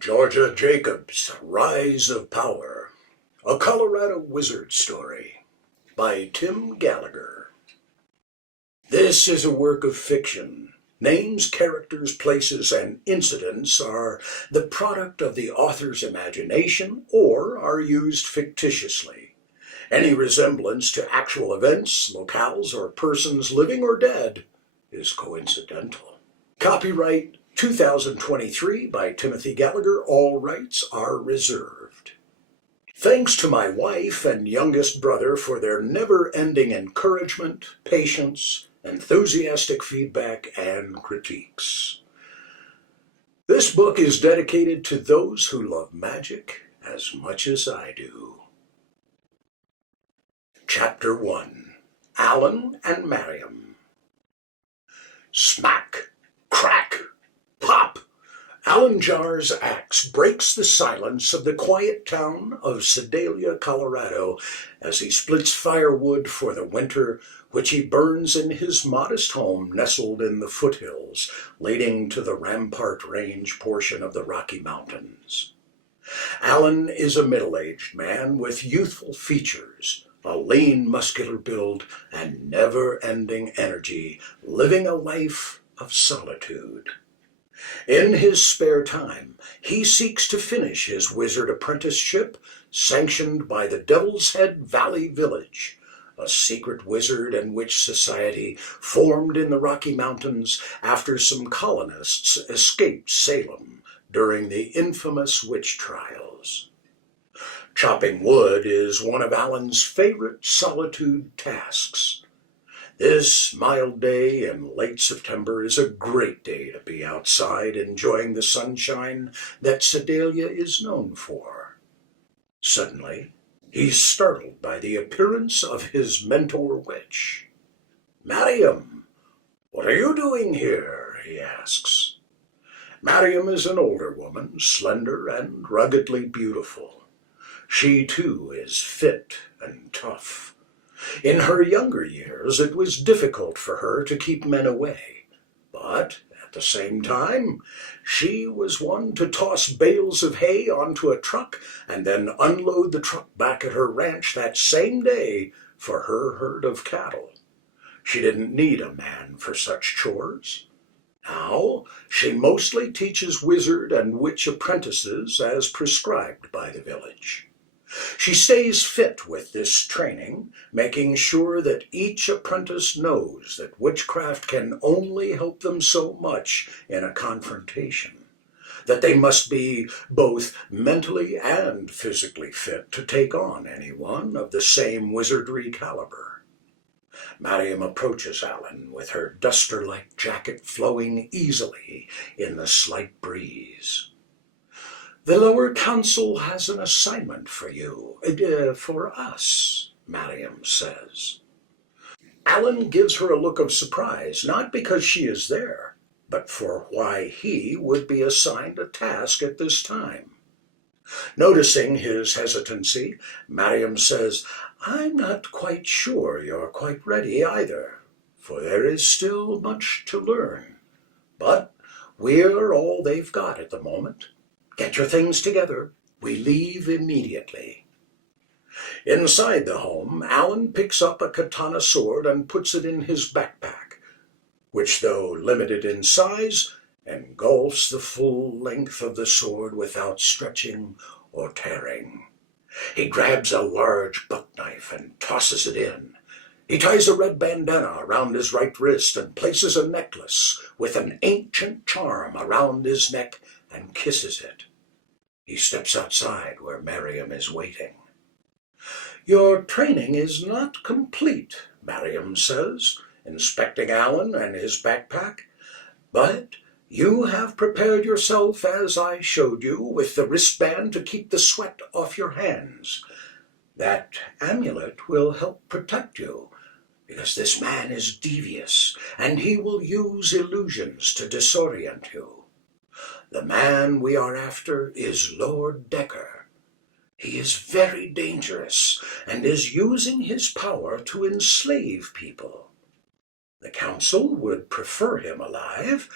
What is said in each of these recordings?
Georgia Jacobs' Rise of Power, a Colorado Wizard Story by Tim Gallagher. This is a work of fiction. Names, characters, places, and incidents are the product of the author's imagination or are used fictitiously. Any resemblance to actual events, locales, or persons living or dead is coincidental. Copyright 2023 by Timothy Gallagher. All rights are reserved. Thanks to my wife and youngest brother for their never-ending encouragement, patience, enthusiastic feedback, and critiques. This book is dedicated to those who love magic as much as I do. Chapter 1. Alan and Mariam. Smack! Crack! Pop! Alan Jarre's axe breaks the silence of the quiet town of Sedalia, Colorado, as he splits firewood for the winter, which he burns in his modest home nestled in the foothills, leading to the Rampart Range portion of the Rocky Mountains. Alan is a middle-aged man with youthful features, a lean, muscular build, and never-ending energy, living a life of solitude. In his spare time, he seeks to finish his wizard apprenticeship, sanctioned by the Devil's Head Valley Village, a secret wizard and witch society formed in the Rocky Mountains after some colonists escaped Salem during the infamous witch trials. Chopping wood is one of Alan's favorite solitude tasks. This mild day in late September is a great day to be outside enjoying the sunshine that Sedalia is known for. Suddenly, he's startled by the appearance of his mentor witch. "Mariam, what are you doing here?" he asks. Mariam is an older woman, slender and ruggedly beautiful. She, too, is fit and tough. In her younger years, it was difficult for her to keep men away, but at the same time, she was one to toss bales of hay onto a truck and then unload the truck back at her ranch that same day for her herd of cattle. She didn't need a man for such chores. Now, she mostly teaches wizard and witch apprentices as prescribed by the village. She stays fit with this training, making sure that each apprentice knows that witchcraft can only help them so much in a confrontation, that they must be both mentally and physically fit to take on anyone of the same wizardry caliber. Mariam approaches Alan with her duster-like jacket flowing easily in the slight breeze. "The lower council has an assignment for you, for us," Mariam says. Alan gives her a look of surprise, not because she is there, but for why he would be assigned a task at this time. Noticing his hesitancy, Mariam says, "I'm not quite sure you're quite ready either, for there is still much to learn. But we're all they've got at the moment. Get your things together. We leave immediately." Inside the home, Alan picks up a katana sword and puts it in his backpack, which, though limited in size, engulfs the full length of the sword without stretching or tearing. He grabs a large buck knife and tosses it in. He ties a red bandana around his right wrist and places a necklace with an ancient charm around his neck and kisses it. He steps outside where Mariam is waiting. "Your training is not complete," Mariam says, inspecting Alan and his backpack, "but you have prepared yourself as I showed you, with the wristband to keep the sweat off your hands. That amulet will help protect you, because this man is devious, and he will use illusions to disorient you. The man we are after is Lord Decker. He is very dangerous and is using his power to enslave people. The council would prefer him alive,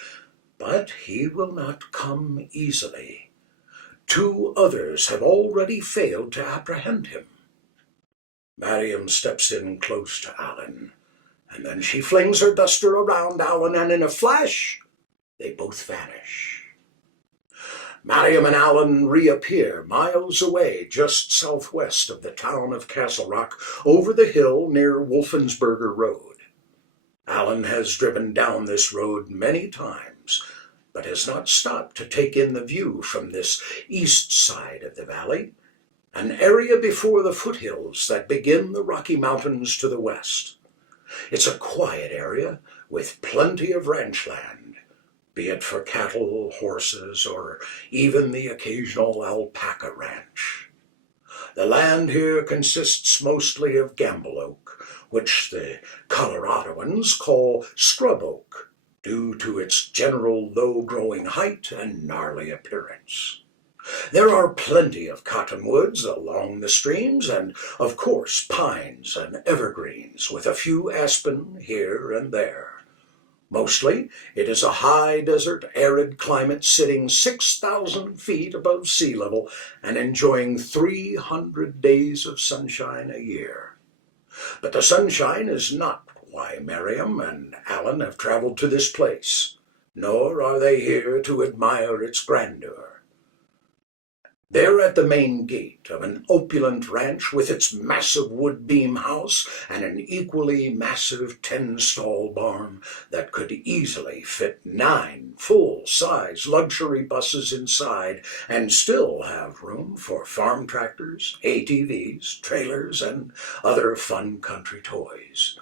but he will not come easily. 2 others have already failed to apprehend him. Mariam steps in close to Alan, and then she flings her duster around Alan, and in a flash, they both vanish. Mariam and Alan reappear miles away just southwest of the town of Castle Rock, over the hill near Wolfensberger Road. Alan has driven down this road many times, but has not stopped to take in the view from this east side of the valley, an area before the foothills that begin the Rocky Mountains to the west. It's a quiet area with plenty of ranch land, be it for cattle, horses, or even the occasional alpaca ranch. The land here consists mostly of gamble oak, which the Coloradoans call scrub oak, due to its general low-growing height and gnarly appearance. There are plenty of cottonwoods along the streams, and, of course, pines and evergreens, with a few aspen here and there. Mostly, it is a high desert, arid climate sitting 6,000 feet above sea level and enjoying 300 days of sunshine a year. But the sunshine is not why Mariam and Alan have traveled to this place, nor are they here to admire its grandeur. They're at the main gate of an opulent ranch with its massive wood beam house and an equally massive 10-stall barn that could easily fit 9 full-size luxury buses inside and still have room for farm tractors, ATVs, trailers, and other fun country toys.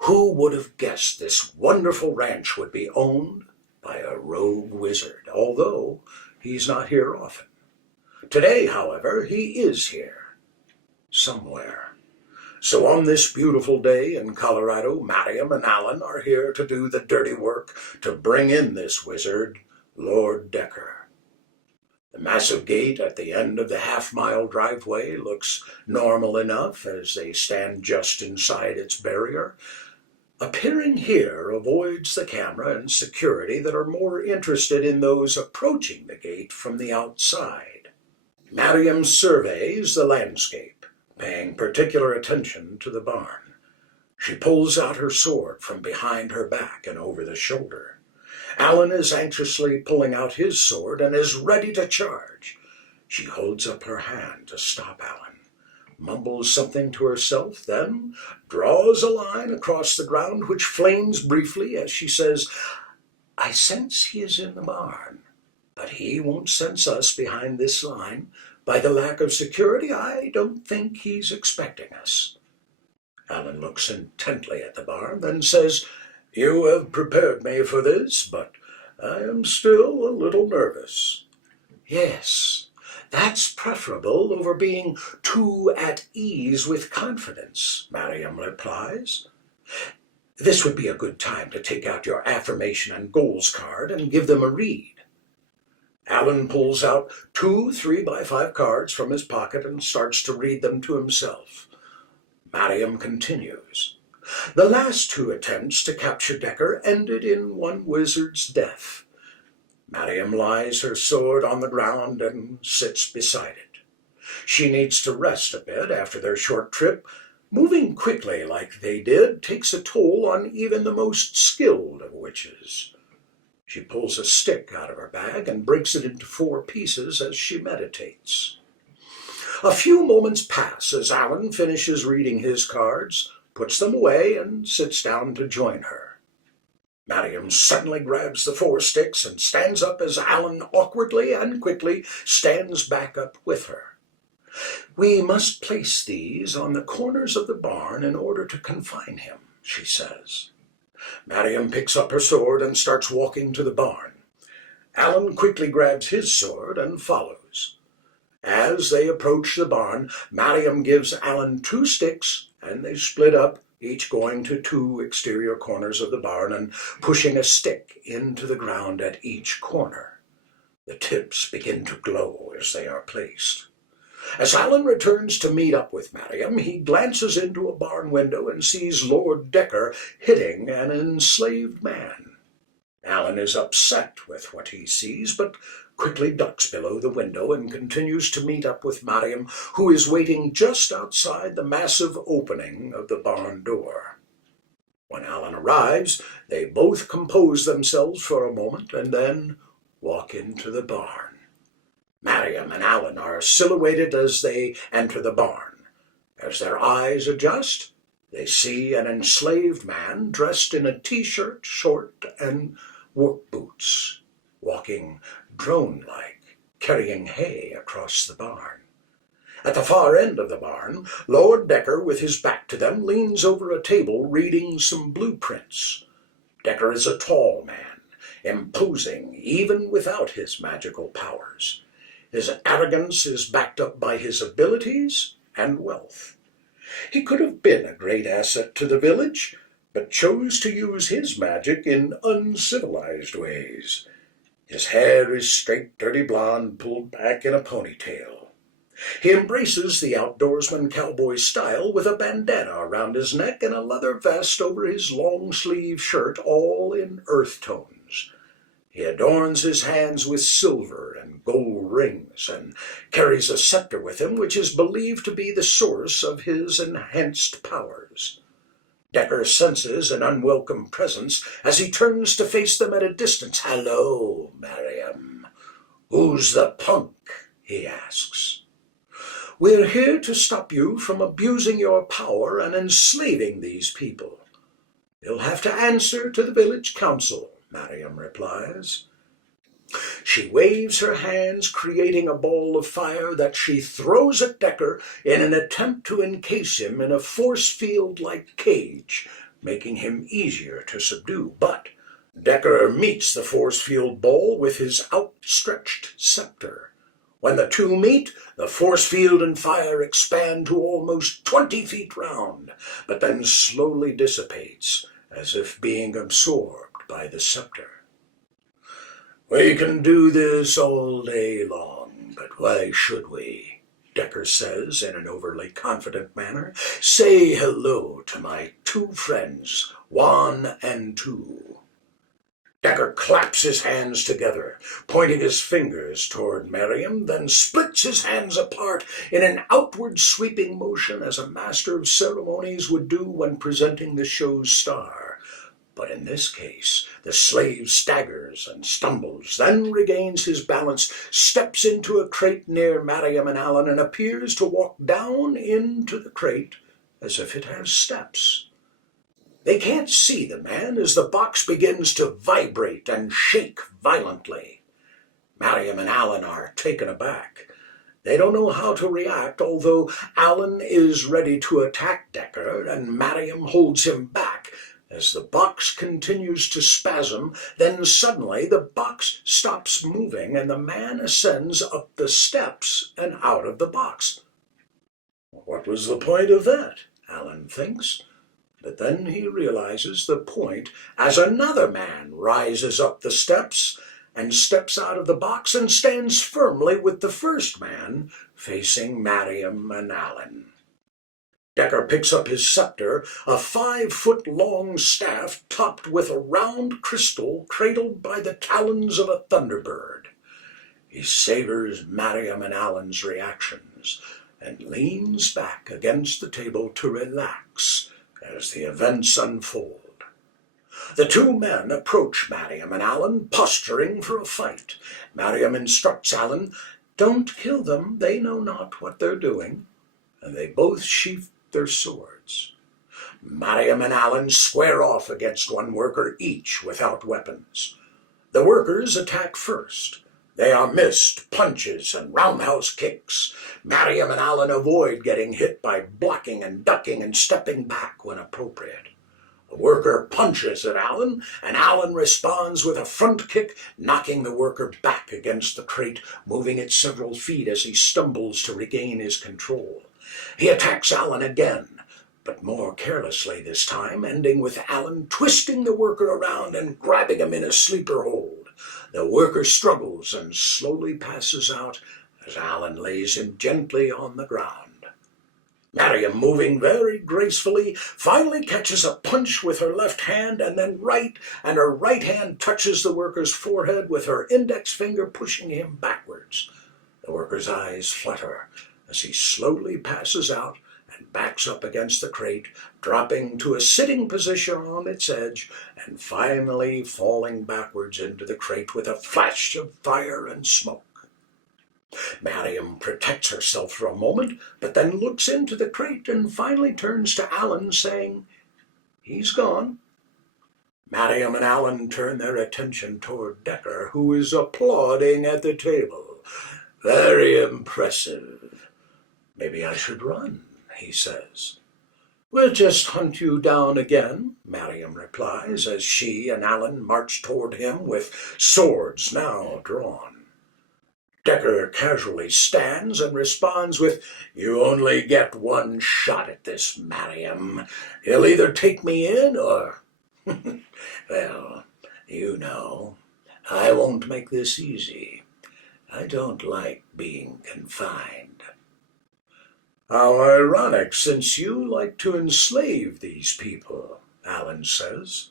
Who would have guessed this wonderful ranch would be owned by a rogue wizard, although he's not here often. Today, however, he is here, somewhere. So on this beautiful day in Colorado, Mariam and Alan are here to do the dirty work to bring in this wizard, Lord Decker. The massive gate at the end of the half-mile driveway looks normal enough as they stand just inside its barrier. Appearing here avoids the camera and security that are more interested in those approaching the gate from the outside. Mariam surveys the landscape, paying particular attention to the barn. She pulls out her sword from behind her back and over the shoulder. Alan is anxiously pulling out his sword and is ready to charge. She holds up her hand to stop Alan, mumbles something to herself, then draws a line across the ground which flames briefly as she says, "I sense he is in the barn. But he won't sense us behind this line. By the lack of security, I don't think he's expecting us." Alan looks intently at the barn, then says, "You have prepared me for this, but I am still a little nervous." "Yes, that's preferable over being too at ease with confidence," Mariam replies. "This would be a good time to take out your affirmation and goals card and give them a read." Alan pulls out 2 3x5 cards from his pocket and starts to read them to himself. Mariam continues. "The last 2 attempts to capture Decker ended in one wizard's death." Mariam lies her sword on the ground and sits beside it. She needs to rest a bit after their short trip. Moving quickly like they did takes a toll on even the most skilled of witches. She pulls a stick out of her bag and breaks it into 4 pieces as she meditates. A few moments pass as Alan finishes reading his cards, puts them away, and sits down to join her. Mariam suddenly grabs the 4 sticks and stands up as Alan awkwardly and quickly stands back up with her. "We must place these on the corners of the barn in order to confine him," she says. Mariam picks up her sword and starts walking to the barn. Alan quickly grabs his sword and follows. As they approach the barn, Mariam gives Alan 2 sticks, and they split up, each going to 2 exterior corners of the barn and pushing a stick into the ground at each corner. The tips begin to glow as they are placed. As Alan returns to meet up with Mariam, he glances into a barn window and sees Lord Decker hitting an enslaved man. Alan is upset with what he sees, but quickly ducks below the window and continues to meet up with Mariam, who is waiting just outside the massive opening of the barn door. When Alan arrives, they both compose themselves for a moment and then walk into the barn. Mariam and Alan are silhouetted as they enter the barn. As their eyes adjust, they see an enslaved man dressed in a t-shirt, short, and work boots, walking drone-like, carrying hay across the barn. At the far end of the barn, Lord Decker, with his back to them, leans over a table reading some blueprints. Decker is a tall man, imposing even without his magical powers. His arrogance is backed up by his abilities and wealth. He could have been a great asset to the village, but chose to use his magic in uncivilized ways. His hair is straight, dirty blonde, pulled back in a ponytail. He embraces the outdoorsman cowboy style with a bandana around his neck and a leather vest over his long-sleeve shirt, all in earth tones. He adorns his hands with silver and gold rings and carries a scepter with him, which is believed to be the source of his enhanced powers. Decker senses an unwelcome presence as he turns to face them at a distance. "Hello, Mariam. Who's the punk?" he asks. "We're here to stop you from abusing your power and enslaving these people. You'll have to answer to the village council," Mariam replies. She waves her hands, creating a ball of fire that she throws at Decker in an attempt to encase him in a force field-like cage, making him easier to subdue. But Decker meets the force field ball with his outstretched scepter. When the two meet, the force field and fire expand to almost 20 feet round, but then slowly dissipates, as if being absorbed by the scepter. "We can do this all day long, but why should we?" Decker says in an overly confident manner. "Say hello to my two friends, 1 and 2. Decker claps his hands together, pointing his fingers toward Mariam, then splits his hands apart in an outward sweeping motion as a master of ceremonies would do when presenting the show's star. But in this case, the slave staggers and stumbles, then regains his balance, steps into a crate near Mariam and Alan, and appears to walk down into the crate as if it has steps. They can't see the man as the box begins to vibrate and shake violently. Mariam and Alan are taken aback. They don't know how to react, although Alan is ready to attack Decker and Mariam holds him back as the box continues to spasm. Then suddenly the box stops moving and the man ascends up the steps and out of the box. What was the point of that? Alan thinks. But then he realizes the point as another man rises up the steps and steps out of the box and stands firmly with the first man facing Mariam and Alan. Decker picks up his scepter, a 5-foot-long staff topped with a round crystal cradled by the talons of a thunderbird. He savors Mariam and Alan's reactions and leans back against the table to relax as the events unfold. The two men approach Mariam and Alan, posturing for a fight. Mariam instructs Alan, "Don't kill them, they know not what they're doing," and they both sheath their swords. Mariam and Alan square off against one worker each without weapons. The workers attack first. They are missed punches and roundhouse kicks. Mariam and Alan avoid getting hit by blocking and ducking and stepping back when appropriate. The worker punches at Alan, and Alan responds with a front kick, knocking the worker back against the crate, moving it several feet as he stumbles to regain his control. He attacks Alan again, but more carelessly this time, ending with Alan twisting the worker around and grabbing him in a sleeper hold. The worker struggles and slowly passes out as Alan lays him gently on the ground. Mariam, moving very gracefully, finally catches a punch with her left hand and then right, and her right hand touches the worker's forehead with her index finger, pushing him backwards. The worker's eyes flutter as he slowly passes out and backs up against the crate, dropping to a sitting position on its edge and finally falling backwards into the crate with a flash of fire and smoke. Mariam protects herself for a moment, but then looks into the crate and finally turns to Alan, saying, "He's gone." Mariam and Alan turn their attention toward Decker, who is applauding at the table. "Very impressive. Maybe I should run," he says. "We'll just hunt you down again," Mariam replies, as she and Alan march toward him with swords now drawn. Decker casually stands and responds with, "You only get one shot at this, Mariam. You'll either take me in or..." "Well, you know, I won't make this easy. I don't like being confined." "How ironic, since you like to enslave these people," Alan says.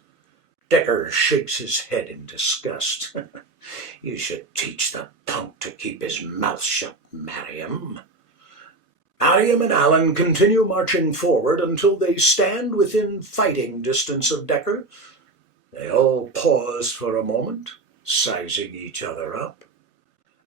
Decker shakes his head in disgust. "You should teach the punk to keep his mouth shut, Mariam." Mariam and Alan continue marching forward until they stand within fighting distance of Decker. They all pause for a moment, sizing each other up.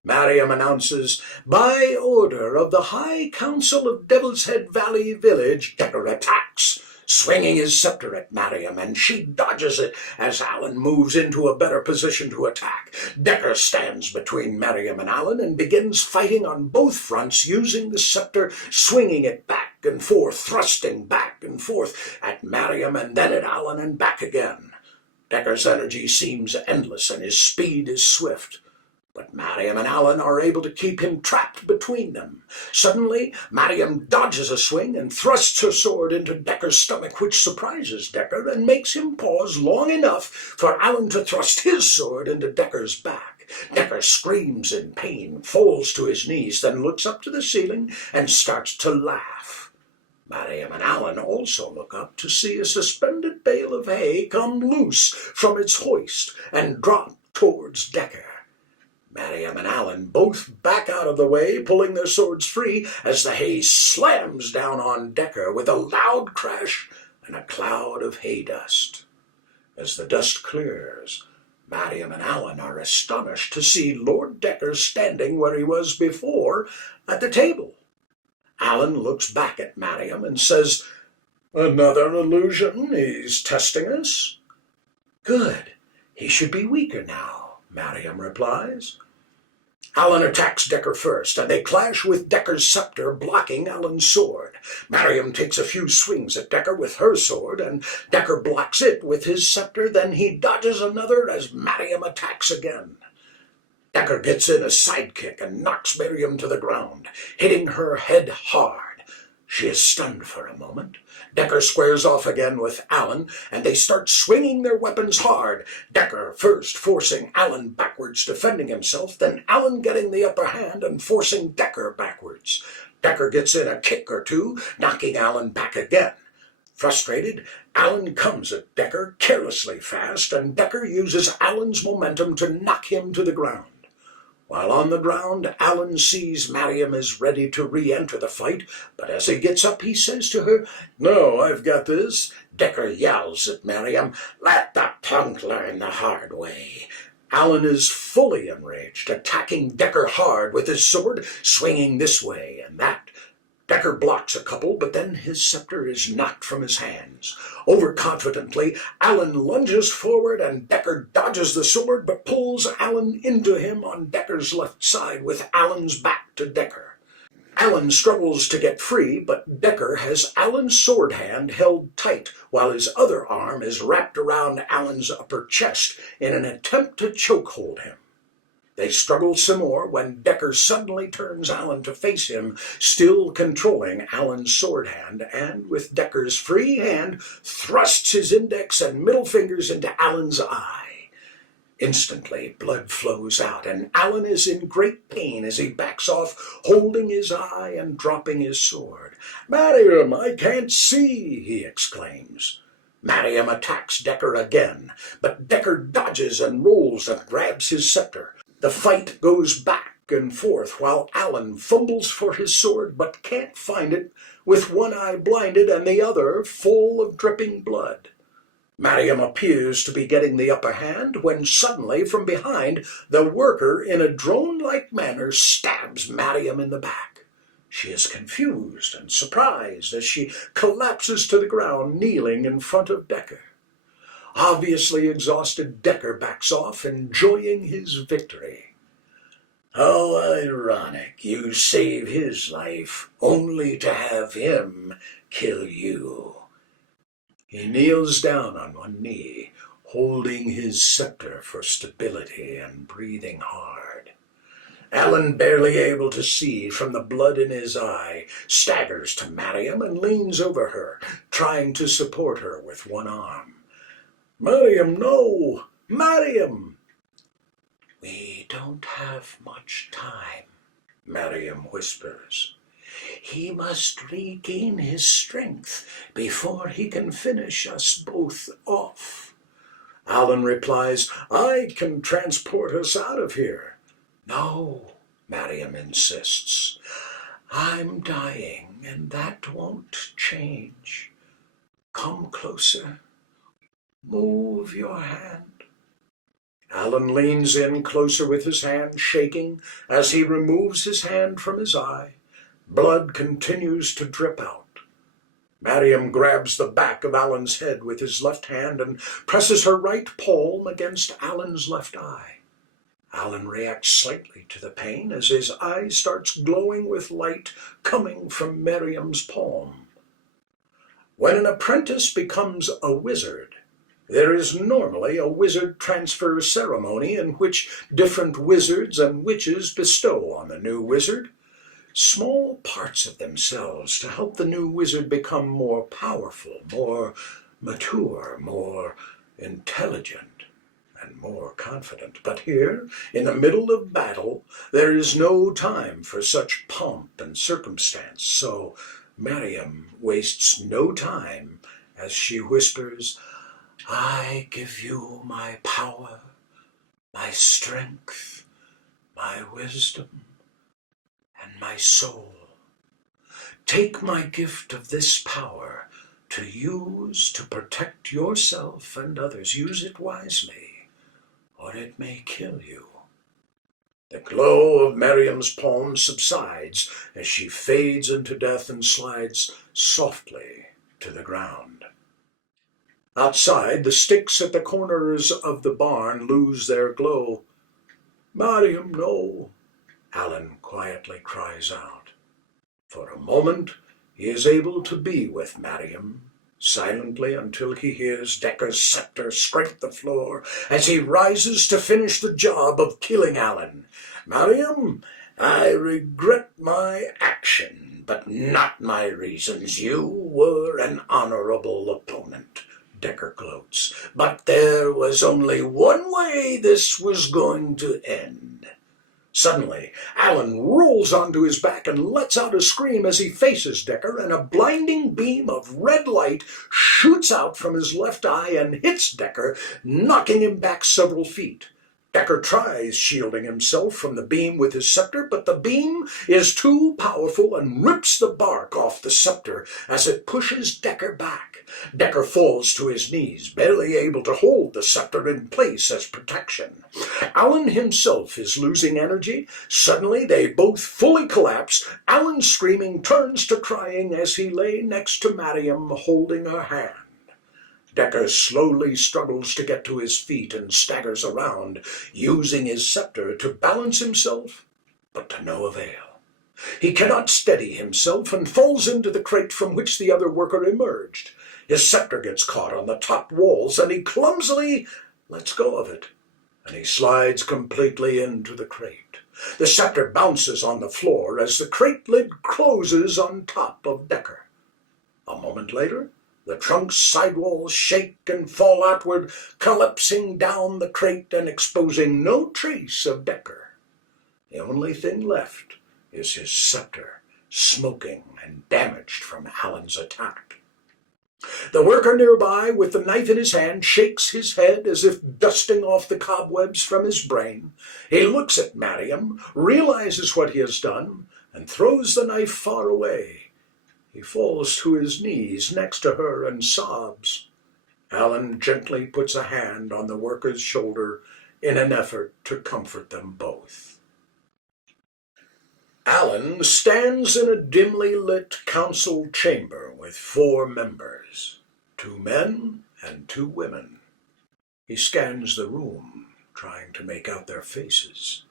Mariam announces, "By order of the High Council of Devil's Head Valley Village," Decker attacks, swinging his scepter at Mariam, and she dodges it as Alan moves into a better position to attack. Decker stands between Mariam and Alan and begins fighting on both fronts, using the scepter, swinging it back and forth, thrusting back and forth at Mariam and then at Alan and back again. Decker's energy seems endless and his speed is swift. But Mariam and Alan are able to keep him trapped between them. Suddenly, Mariam dodges a swing and thrusts her sword into Decker's stomach, which surprises Decker and makes him pause long enough for Alan to thrust his sword into Decker's back. Decker screams in pain, falls to his knees, then looks up to the ceiling and starts to laugh. Mariam and Alan also look up to see a suspended bale of hay come loose from its hoist and drop towards Decker. Mariam and Alan both back out of the way, pulling their swords free as the hay slams down on Decker with a loud crash and a cloud of hay dust. As the dust clears, Mariam and Alan are astonished to see Lord Decker standing where he was before at the table. Alan looks back at Mariam and says, "Another illusion? He's testing us?" "Good. He should be weaker now," Mariam replies. Alan attacks Decker first, and they clash with Decker's scepter, blocking Alan's sword. Mariam takes a few swings at Decker with her sword, and Decker blocks it with his scepter. Then he dodges another as Mariam attacks again. Decker gets in a sidekick and knocks Mariam to the ground, hitting her head hard. She is stunned for a moment. Decker squares off again with Alan, and they start swinging their weapons hard. Decker first forcing Alan backwards, defending himself, then Alan getting the upper hand and forcing Decker backwards. Decker gets in a kick or two, knocking Alan back again. Frustrated, Alan comes at Decker carelessly fast, and Decker uses Alan's momentum to knock him to the ground. While on the ground, Alan sees Mariam is ready to re-enter the fight, but as he gets up, he says to her, "No, I've got this." Decker yells at Mariam, "Let the punk learn the hard way." Alan is fully enraged, attacking Decker hard with his sword, swinging this way and that. Decker blocks a couple, but then his scepter is knocked from his hands. Overconfidently, Alan lunges forward and Decker dodges the sword, but pulls Alan into him on Decker's left side with Alan's back to Decker. Alan struggles to get free, but Decker has Alan's sword hand held tight while his other arm is wrapped around Alan's upper chest in an attempt to chokehold him. They struggle some more when Decker suddenly turns Alan to face him, still controlling Alan's sword hand, and with Decker's free hand thrusts his index and middle fingers into Alan's eye. Instantly, blood flows out, and Alan is in great pain as he backs off, holding his eye and dropping his sword. "Mariam, I can't see!" he exclaims. Mariam attacks Decker again, but Decker dodges and rolls and grabs his scepter. The fight goes back and forth while Alan fumbles for his sword but can't find it, with one eye blinded and the other full of dripping blood. Mariam appears to be getting the upper hand when suddenly from behind the worker in a drone-like manner stabs Mariam in the back. She is confused and surprised as she collapses to the ground, kneeling in front of Decker. Obviously exhausted, Decker backs off, enjoying his victory. "How ironic, you save his life, only to have him kill you." He kneels down on one knee, holding his scepter for stability and breathing hard. Alan, barely able to see from the blood in his eye, staggers to Mariam and leans over her, trying to support her with one arm. "Mariam, no! Mariam!" "We don't have much time," Mariam whispers. "He must regain his strength before he can finish us both off." Alan replies, "I can transport us out of here." "No," Mariam insists. "I'm dying, and that won't change. Come closer. Move your hand." Alan leans in closer with his hand shaking as he removes his hand from his eye. Blood continues to drip out. Mariam grabs the back of Alan's head with his left hand and presses her right palm against Alan's left eye. Alan reacts slightly to the pain as his eye starts glowing with light coming from Mariam's palm. When an apprentice becomes a wizard, there is normally a wizard transfer ceremony in which different wizards and witches bestow on the new wizard small parts of themselves to help the new wizard become more powerful, more mature, more intelligent, and more confident. But here, in the middle of battle, there is no time for such pomp and circumstance, so Mariam wastes no time as she whispers, "I give you my power, my strength, my wisdom, and my soul. Take my gift of this power to use to protect yourself and others. Use it wisely, or it may kill you." The glow of Mariam's palm subsides as she fades into death and slides softly to the ground. Outside, the sticks at the corners of the barn lose their glow. "Mariam, no!" Alan quietly cries out. For a moment, he is able to be with Mariam, silently until he hears Decker's scepter scrape the floor as he rises to finish the job of killing Alan. "Mariam, I regret my action, but not my reasons. You were an honorable opponent," Decker gloats. "But there was only one way this was going to end." Suddenly, Alan rolls onto his back and lets out a scream as he faces Decker, and a blinding beam of red light shoots out from his left eye and hits Decker, knocking him back several feet. Decker tries shielding himself from the beam with his scepter, but the beam is too powerful and rips the bark off the scepter as it pushes Decker back. Decker falls to his knees, barely able to hold the scepter in place as protection. Alan himself is losing energy. Suddenly they both fully collapse. Alan, screaming, turns to crying as he lay next to Mariam, holding her hand. Decker slowly struggles to get to his feet and staggers around, using his scepter to balance himself, but to no avail. He cannot steady himself and falls into the crate from which the other worker emerged. His scepter gets caught on the top walls, and he clumsily lets go of it, and he slides completely into the crate. The scepter bounces on the floor as the crate lid closes on top of Decker. A moment later, The trunk's sidewalls shake and fall outward, collapsing down the crate and exposing no trace of Decker. The only thing left is his scepter, smoking and damaged from Alan's attack. The worker nearby, with the knife in his hand, shakes his head as if dusting off the cobwebs from his brain. He looks at Mariam, realizes what he has done, and throws the knife far away. He falls to his knees next to her and sobs. Alan gently puts a hand on the worker's shoulder in an effort to comfort them both. Alan stands in a dimly lit council chamber with 4 members, 2 men and 2 women. He scans the room, trying to make out their faces,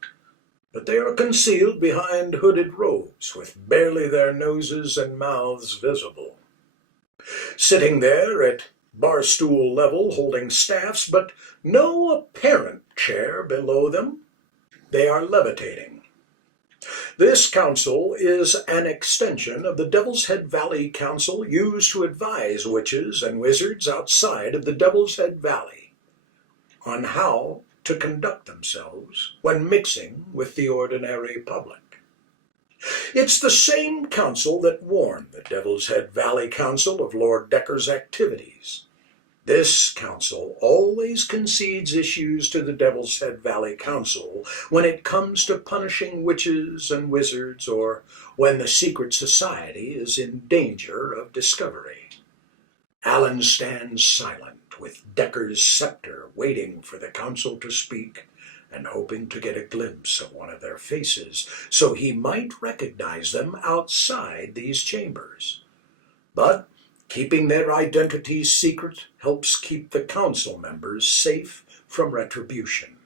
but they are concealed behind hooded robes, with barely their noses and mouths visible. Sitting there at barstool level, holding staffs, but no apparent chair below them, they are levitating. This council is an extension of the Devil's Head Valley Council used to advise witches and wizards outside of the Devil's Head Valley on how to conduct themselves when mixing with the ordinary public. It's the same council that warned the Devil's Head Valley Council of Lord Decker's activities. This council always concedes issues to the Devil's Head Valley Council when it comes to punishing witches and wizards or when the secret society is in danger of discovery. Alan stands silent with Decker's scepter, waiting for the council to speak and hoping to get a glimpse of one of their faces so he might recognize them outside these chambers. But keeping their identities secret helps keep the council members safe from retribution.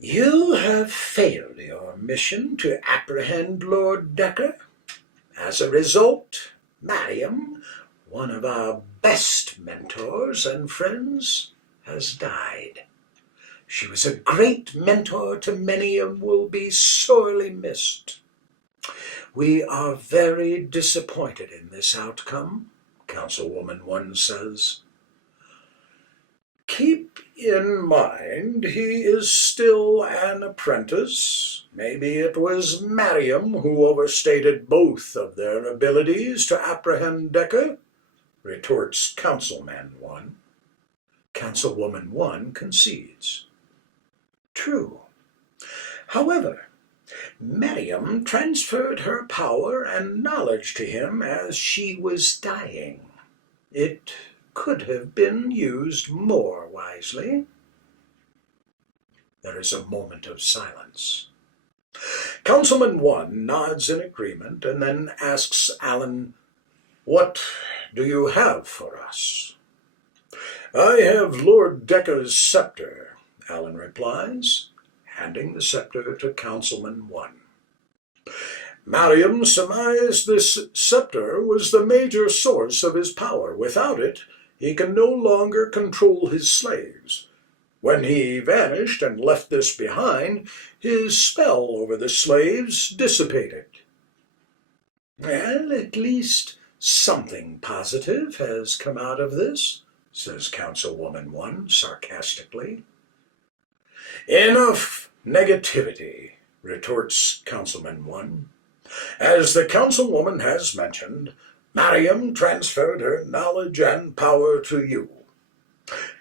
You have failed your mission to apprehend Lord Decker. As a result, Mariam, one of our best mentors and friends, has died. She was a great mentor to many and will be sorely missed. We are very disappointed in this outcome, Councilwoman 1 says. Keep in mind he is still an apprentice. Maybe it was Mariam who overstated both of their abilities to apprehend Decker, retorts Councilman 1. Councilwoman 1 concedes. True. However, Mariam transferred her power and knowledge to him as she was dying. It could have been used more wisely. There is a moment of silence. Councilman 1 nods in agreement and then asks Alan, "What do you have for us?" "I have Lord Decker's scepter," Alan replies, handing the scepter to Councilman 1. Mariam surmised this scepter was the major source of his power. Without it, he can no longer control his slaves. When he vanished and left this behind, his spell over the slaves dissipated. Well, at least something positive has come out of this, says Councilwoman 1 sarcastically. Enough negativity, retorts Councilman 1. As the councilwoman has mentioned, Mariam transferred her knowledge and power to you.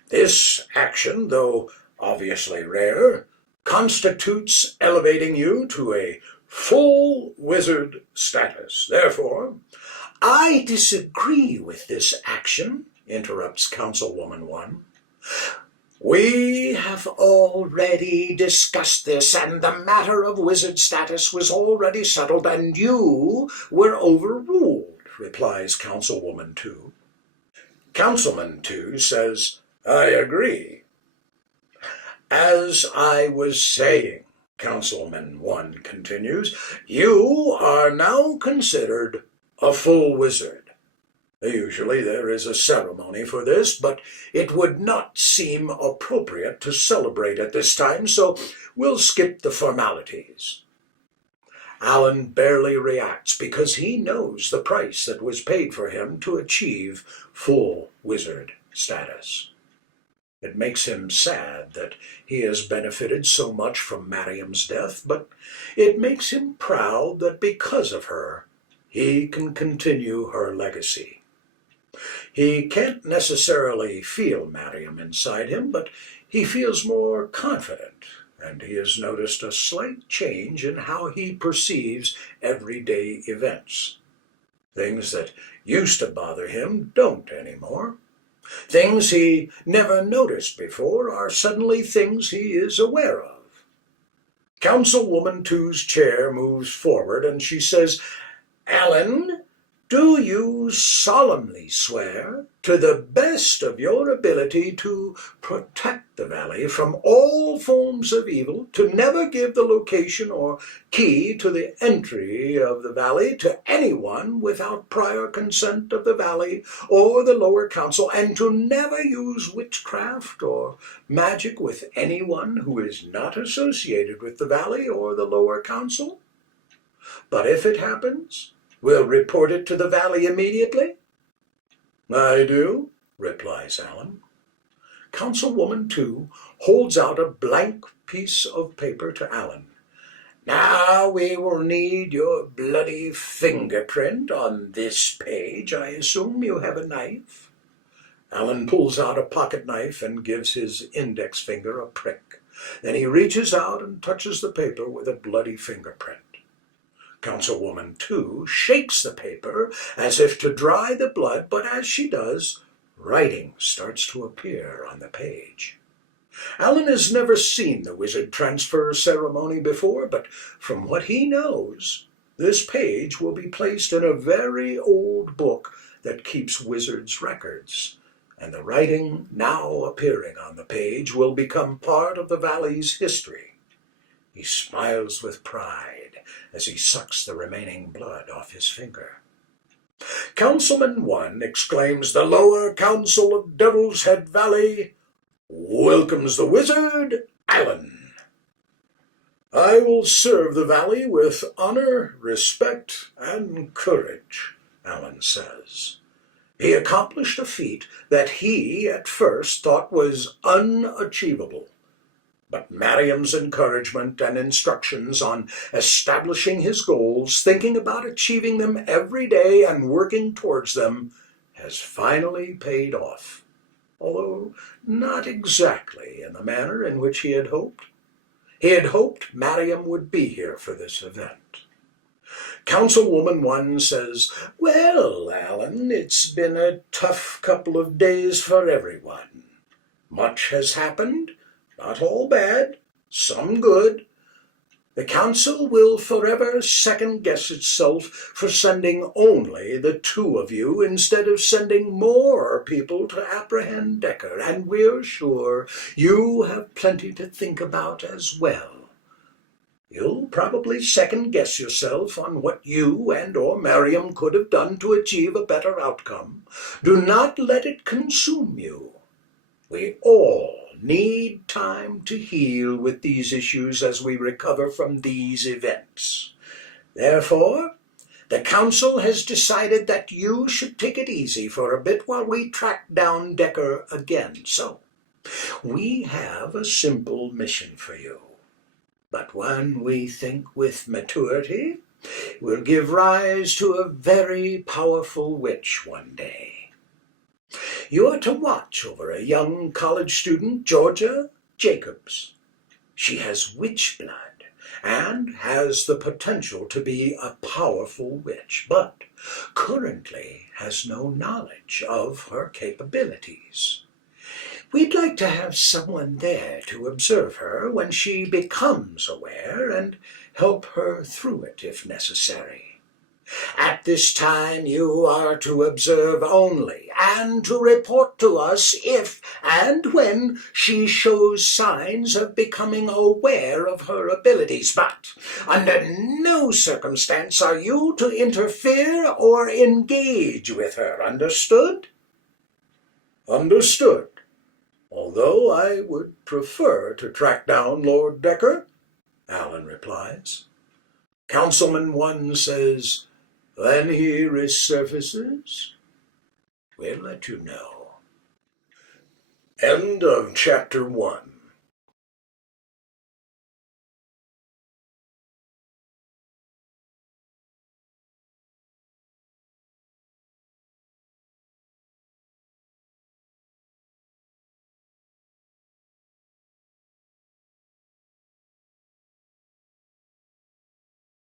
This action, though obviously rare, constitutes elevating you to a full wizard status. Therefore, I disagree with this action, interrupts Councilwoman 1. We have already discussed this, and the matter of wizard status was already settled, and you were overruled, replies Councilwoman 2. Councilman 2 says, I agree. As I was saying, Councilman 1 continues, you are now considered a full wizard. Usually there is a ceremony for this, but it would not seem appropriate to celebrate at this time, so we'll skip the formalities. Alan barely reacts because he knows the price that was paid for him to achieve full wizard status. It makes him sad that he has benefited so much from Mariam's death, but it makes him proud that because of her, he can continue her legacy. He can't necessarily feel Mariam inside him, but he feels more confident, and he has noticed a slight change in how he perceives everyday events. Things that used to bother him don't anymore. Things he never noticed before are suddenly things he is aware of. Councilwoman Two's chair moves forward and she says, "Alan, do you solemnly swear, to the best of your ability, to protect the valley from all forms of evil, to never give the location or key to the entry of the valley to anyone without prior consent of the valley or the lower council, and to never use witchcraft or magic with anyone who is not associated with the valley or the lower council? But if it happens, we'll report it to the valley immediately?" "I do," replies Alan. Councilwoman 2 holds out a blank piece of paper to Alan. "Now we will need your bloody fingerprint on this page. I assume you have a knife?" Alan pulls out a pocket knife and gives his index finger a prick. Then he reaches out and touches the paper with a bloody fingerprint. Councilwoman 2 shakes the paper as if to dry the blood, but as she does, writing starts to appear on the page. Alan has never seen the wizard transfer ceremony before, but from what he knows, this page will be placed in a very old book that keeps wizards' records, and the writing now appearing on the page will become part of the valley's history. He smiles with pride as he sucks the remaining blood off his finger. Councilman 1 exclaims, "The lower council of Devil's Head Valley welcomes the wizard, Alan. I will serve the valley with honor, respect, and courage," Alan says. He accomplished a feat that he at first thought was unachievable. But Mariam's encouragement and instructions on establishing his goals, thinking about achieving them every day and working towards them, has finally paid off, although not exactly in the manner in which he had hoped. He had hoped Mariam would be here for this event. Councilwoman 1 says, "Well, Alan, it's been a tough couple of days for everyone. Much has happened. Not all bad, some good. The council will forever second-guess itself for sending only the 2 of you instead of sending more people to apprehend Decker, and we're sure you have plenty to think about as well. You'll probably second-guess yourself on what you and or Mariam could have done to achieve a better outcome. Do not let it consume you. We all need time to heal with these issues as we recover from these events. Therefore, the council has decided that you should take it easy for a bit while we track down Decker again. So, we have a simple mission for you, but one we think with maturity will give rise to a very powerful witch one day. You are to watch over a young college student, Georgia Jacobs. She has witch blood and has the potential to be a powerful witch, but currently has no knowledge of her capabilities. We'd like to have someone there to observe her when she becomes aware and help her through it if necessary. At this time you are to observe only and to report to us if and when she shows signs of becoming aware of her abilities, but under no circumstance are you to interfere or engage with her. Understood?" "Understood, although I would prefer to track down Lord Decker," Alan replies. Councilman 1 says, when he resurfaces, we'll let you know. End of chapter 1.